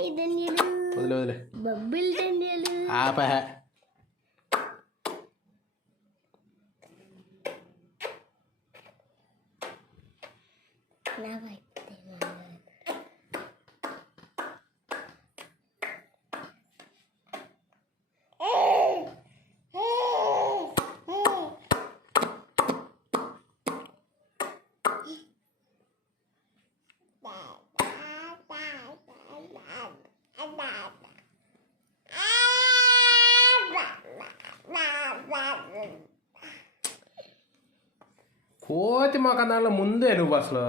వదిలే వదిలే బబ్బుల్ ధన్యాలు ఆపా కోతి మొక్క దాంట్లో ముందే నువ్వు అసలు